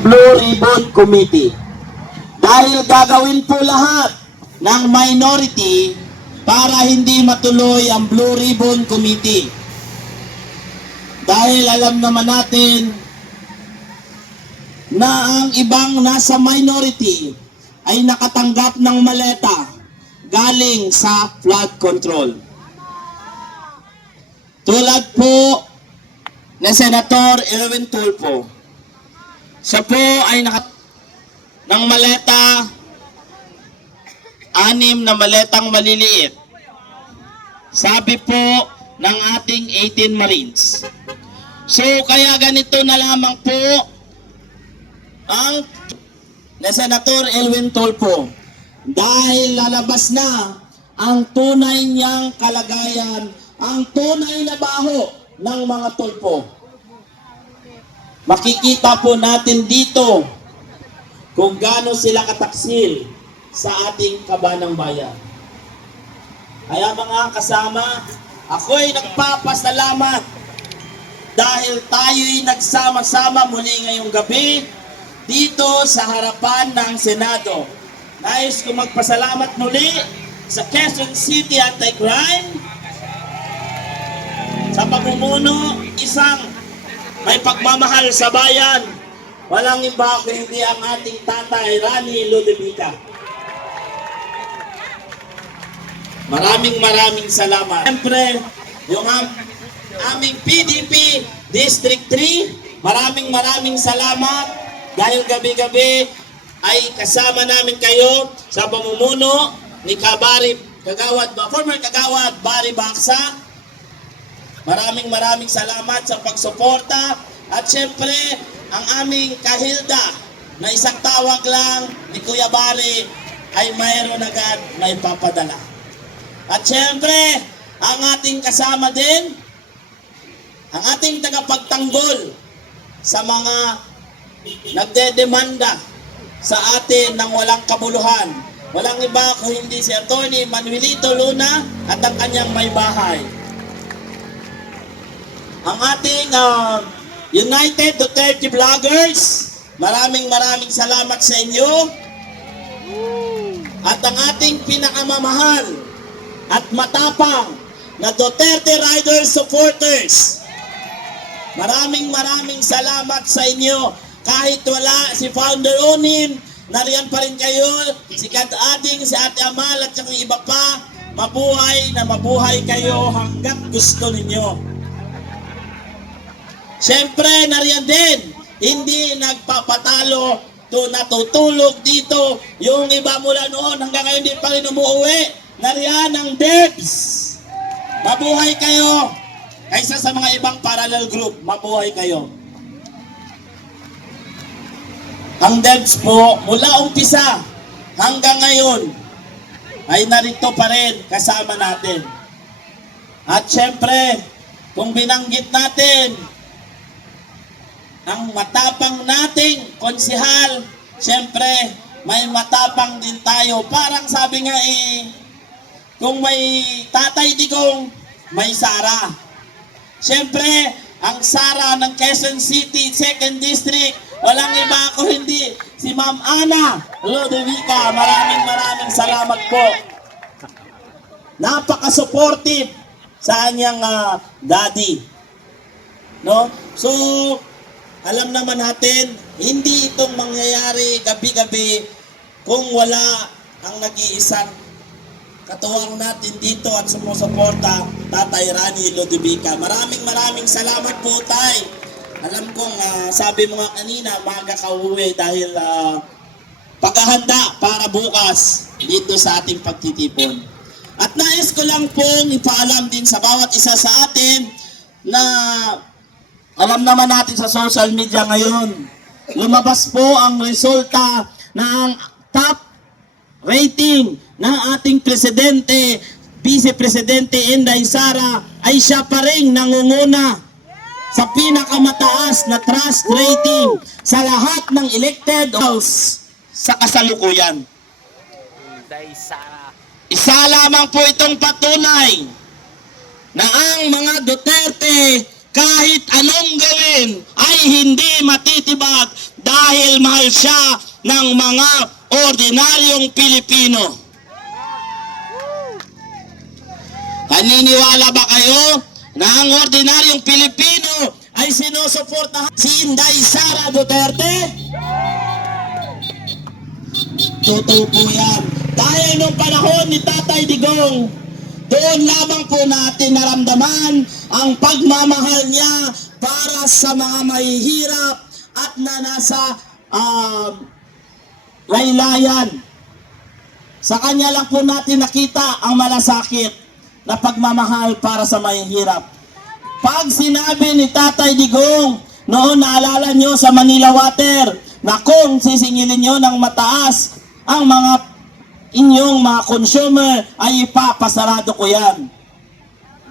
Blue Ribbon Committee. Dahil gagawin po lahat ng minority para hindi matuloy ang Blue Ribbon Committee. Dahil alam naman natin na ang ibang nasa minority ay nakatanggap ng maleta galing sa flood control. Tulad po ni Senator Erwin Tulfo. Siya po ay ng maleta, 6 na maletang maliliit. Sabi po ng ating 18 Marines. So kaya ganito na lamang po ang ni Senator Erwin Tulfo. Dahil lalabas na ang tunay niyang kalagayan, ang tunay na baho ng mga Tulfo. Makikita po natin dito kung gaano sila kataksil sa ating kabanang bayan. Kaya mga kasama, ako'y nagpapasalamat dahil tayo'y nagsama-sama muli ngayong gabi dito sa harapan ng Senado. Nais ko magpasalamat muli sa Quezon City Anti-Crime sa pamumuno isang may pagmamahal sa bayan. Walang iba kundi ang ating tatay, Rani Ludovica. Maraming salamat. Siyempre, yung aming PDP District 3, maraming salamat dahil gabi-gabi ay kasama namin kayo sa pamumuno ni former Kagawad Barry Baksa. Maraming salamat sa pagsuporta at siyempre ang aming kahilda na isang tawag lang ni Kuya Barry ay mayroon agad may papadala. At siyempre ang ating kasama din, ang ating tagapagtanggol sa mga nagdedemanda sa atin ng walang kabuluhan. Walang iba kung hindi si Atty. Manuelito Luna at ang kanyang may bahay. Ang ating United Duterte Vloggers, maraming salamat sa inyo. At ang ating pinakamamahal at matapang na Duterte Riders Supporters, maraming salamat sa inyo. Kahit wala si Founder Onin, nariyan pa rin kayo, si Kat Ading, si Ate Amal at yung iba pa, mabuhay kayo hanggat gusto ninyo. Siyempre, nariyan din, hindi nagpapatalo, natutulog dito, yung iba mula noon hanggang ngayon di pa rin umuwi, nariyan ang Debs. Mabuhay kayo, kaysa sa mga ibang parallel group, mabuhay kayo. Ang Debs po, mula umpisa hanggang ngayon, ay narito pa rin kasama natin. At syempre, kung binanggit natin ang matapang nating konsihal, syempre, may matapang din tayo. Parang sabi nga kung may Tatay Digong, may Sara. Syempre, ang Sara ng Quezon City 2nd District, walang iba ako hindi si Ma'am Ana Ludovica. Maraming salamat po. Napaka-supportive sa kanyang daddy. No? So, alam naman natin, hindi itong mangyayari gabi-gabi kung wala ang nag-iisang katuwang natin dito at sumusuporta, Tatay Rani Ludovica. Maraming salamat po, Tay. Alam kong sabi mo nga kanina, maaga ka uwi dahil paghahanda para bukas dito sa ating pagtitipon. At nais ko lang pong ipaalam din sa bawat isa sa atin na alam naman natin sa social media ngayon, lumabas po ang resulta ng top rating ng ating presidente, Vice Presidente Inday Sara, ay siya pa rin nangunguna sa pinakamataas na trust rating sa lahat ng elected officials sa kasalukuyan. Isa lamang po itong patunay na ang mga Duterte kahit anong gawin ay hindi matitibag dahil mahal siya ng mga ordinaryong Pilipino. Naniniwala ba kayo na ang ordinaryong Pilipino ay sinusuportahan si Inday Sara Duterte? Totoo po yan. Dahil nung panahon ni Tatay Digong, doon lamang po natin naramdaman ang pagmamahal niya para sa mga mahihirap at na nasa laylayan. Sa kanya lang po natin nakita ang malasakit na pagmamahal para sa mahihirap. Pag sinabi ni Tatay Digong, noon naalala nyo sa Manila Water, na kung sisingilin nyo ng mataas ang mga inyong mga consumer, ay ipapasarado ko yan.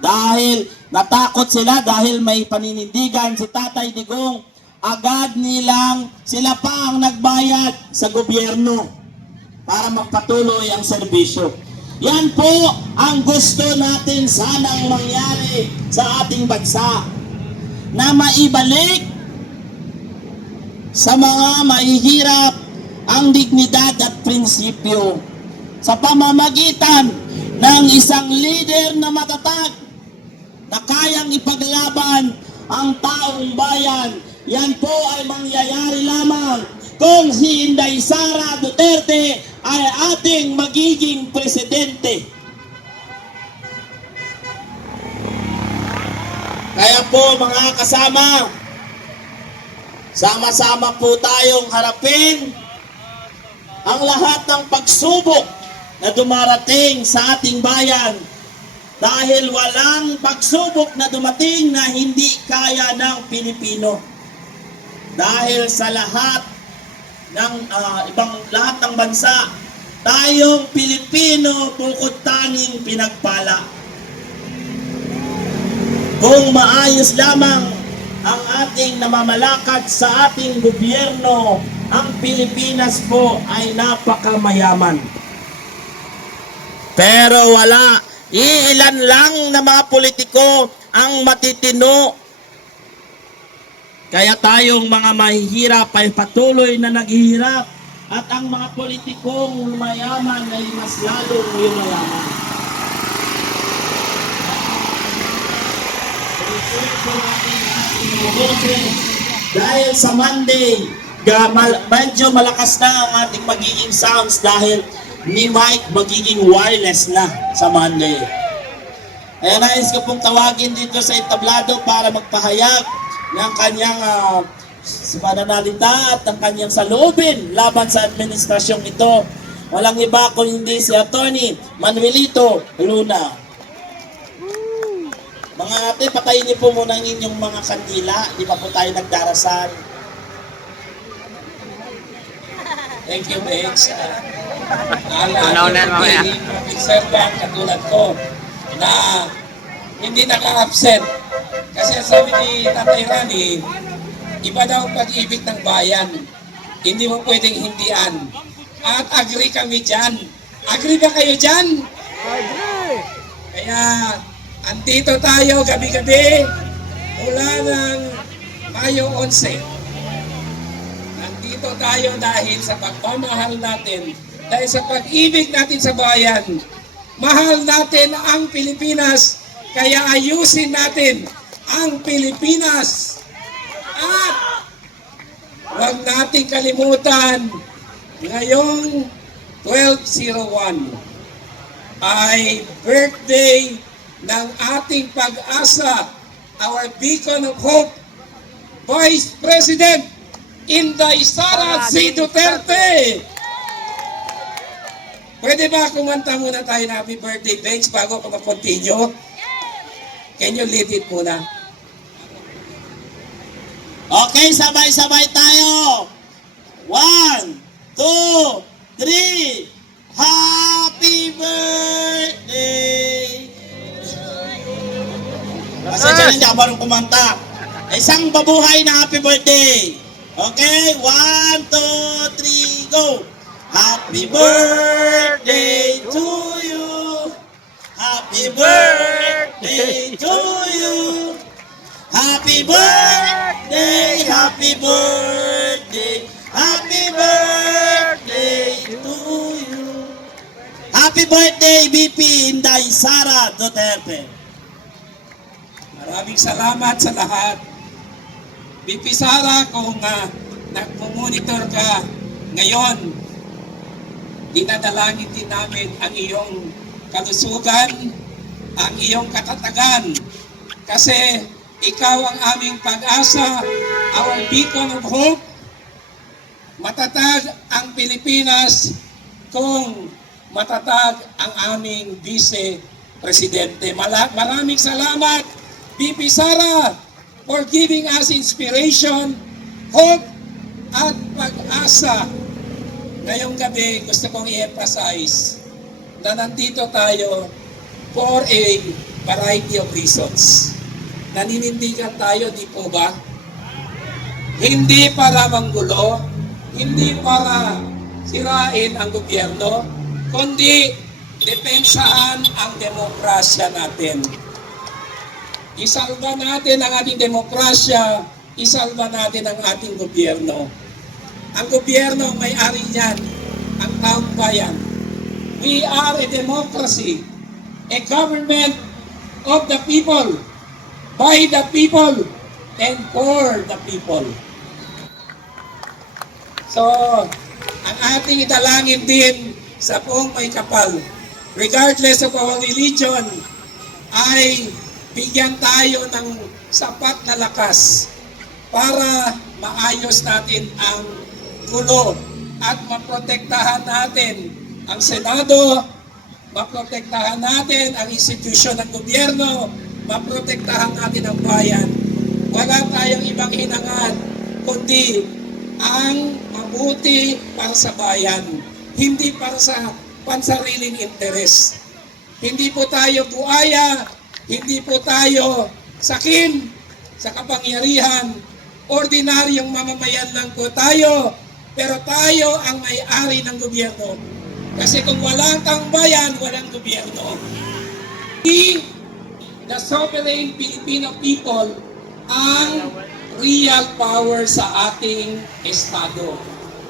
Dahil natakot sila dahil may paninindigan si Tatay Digong, agad nilang sila pa ang nagbayad sa gobyerno para magpatuloy ang serbisyo. Yan po ang gusto natin sanang mangyari sa ating bansa, na maibalik sa mga mahihirap ang dignidad at prinsipyo sa pamamagitan ng isang leader na matatag na kayang ipaglaban ang taong bayan. Yan po ay mangyayari lamang kung si Inday Sara Duterte ay ating magiging presidente. Kaya po mga kasama, sama-sama po tayong harapin ang lahat ng pagsubok na dumarating sa ating bayan, dahil walang pagsubok na dumating na hindi kaya ng Pilipino. Dahil sa lahat ng lahat ng bansa, tayong Pilipino bukod tanging pinagpala. Kung maayos lamang ang ating namamalakad sa ating gobyerno, ang Pilipinas po ay napakamayaman. Pero wala, iilan lang na mga politiko ang matitino. Kaya tayong mga mahihirap ay patuloy na naghihirap, at ang mga politikong mayaman ay mas lalong yumayaman. Dahil sa Monday, medyo malakas na ang ating magiging sounds dahil ni Mike magiging wireless na sa Monday. Kaya nais ko pong tawagin dito sa entablado para magpahayag ng kanyang pananalita at ng kanyang saloobin laban sa administrasyong ito. Walang iba kung hindi si Attorney Manuelito Luna. Mga ate, patayin niyo po muna ang inyong mga kandila. Di pa po tayo nagdarasal. Thank you, Bex. Servant katulad ko na hindi naka-absent. Kasi sabi ni Tatay Rani, iba daw pag-ibig ng bayan. Hindi mo pwedeng hindian. At agree kami dyan. Agree ba kayo dyan? Agree! Kaya, andito tayo gabi-gabi mula ng Mayo 11. Andito tayo dahil sa pagmamahal natin, dahil sa pag-ibig natin sa bayan. Mahal natin ang Pilipinas, kaya ayusin natin ang Pilipinas. At huwag nating kalimutan, ngayong 12/01 ay birthday ng ating pag-asa, our beacon of hope, Vice President Inday Sara C. Duterte. Pwede ba kumanta muna tayo na happy birthday, Bench, bago ko mag-continue? Can you lead it muna? Okay, sabay-sabay tayo. 1, 2, 3. Happy birthday! Pasensya na, hindi ako marunong kumanta. Isang babuhay na happy birthday. Okay, 1, 2, 3, go! Happy birthday to you. Happy birthday to you. Happy birthday, happy birthday. Happy birthday, VP Inday Sara Duterte. Maraming salamat sa lahat. VP Sara, kung nagmumonitor ka ngayon, dinadalangin din namin ang iyong kalusugan, ang iyong katatagan. Kasi ikaw ang aming pag-asa, our beacon of hope. Matatag ang Pilipinas kung matatag ang aming vice-presidente. Maraming salamat, VP Sara, for giving us inspiration, hope, at pag-asa. Ngayong gabi, gusto kong i-emphasize na nandito tayo for a variety of reasons. Naninindigan tayo, di po ba? Hindi para manggulo, hindi para sirain ang gobyerno, kundi depensahan ang demokrasya natin. Isalba natin ang ating demokrasya, isalba natin ang ating gobyerno. Ang gobyerno, may-ari niyan, ang taong bayan. We are a democracy, a government of the people, by the people, and for the people. So, ang ating italangin din sa buong may kapal, regardless of our religion, ay bigyan tayo ng sapat na lakas para maayos natin ang gulo at maprotektahan natin ang Senado, maprotektahan natin ang institusyon ng gobyerno, maprotektahan natin ang bayan. Wala tayong ibang hinangad, kundi ang mabuti para sa bayan, hindi para sa pansariling interes. Hindi po tayo buaya, hindi po tayo sakin sa kapangyarihan. Ordinaryong mamamayan lang po tayo, pero tayo ang may-ari ng gobyerno. Kasi kung walang bayan, walang gobyerno. We, the sovereign Filipino people, ang real power sa ating estado.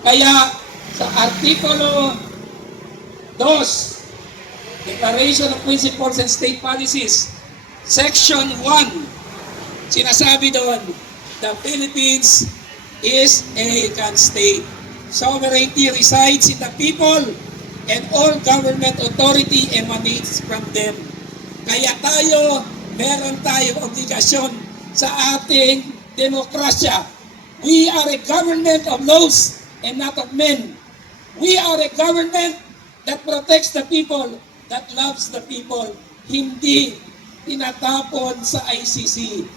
Kaya sa Artikulo 2, Declaration of Principles and State Policies, Section 1, sinasabi doon, the Philippines is a can state. Sovereignty resides in the people and all government authority emanates from them. Kaya tayo, meron tayong obligasyon sa ating demokrasya. We are a government of laws and not of men. We are a government that protects the people, that loves the people, hindi tinatapon sa ICC.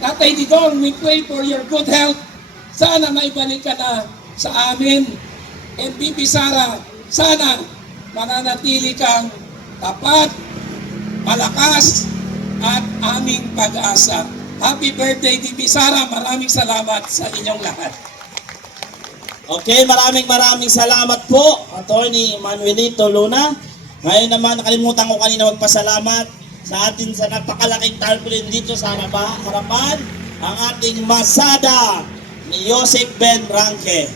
Tatay Digong, we pray for your good health. Sana maibalik ka na sa amin. And VP Sara, sana mananatili kang tapat, malakas, at aming pag-asa. Happy birthday, VP Sara. Maraming salamat sa inyong lahat. Okay, maraming salamat po, Attorney Manuelito Luna. Ngayon naman, nakalimutan ko kanina magpasalamat sa atin sa napakalaking tarpaulin dito sa harapan, ang ating masada ni Yosek Ben Ranque.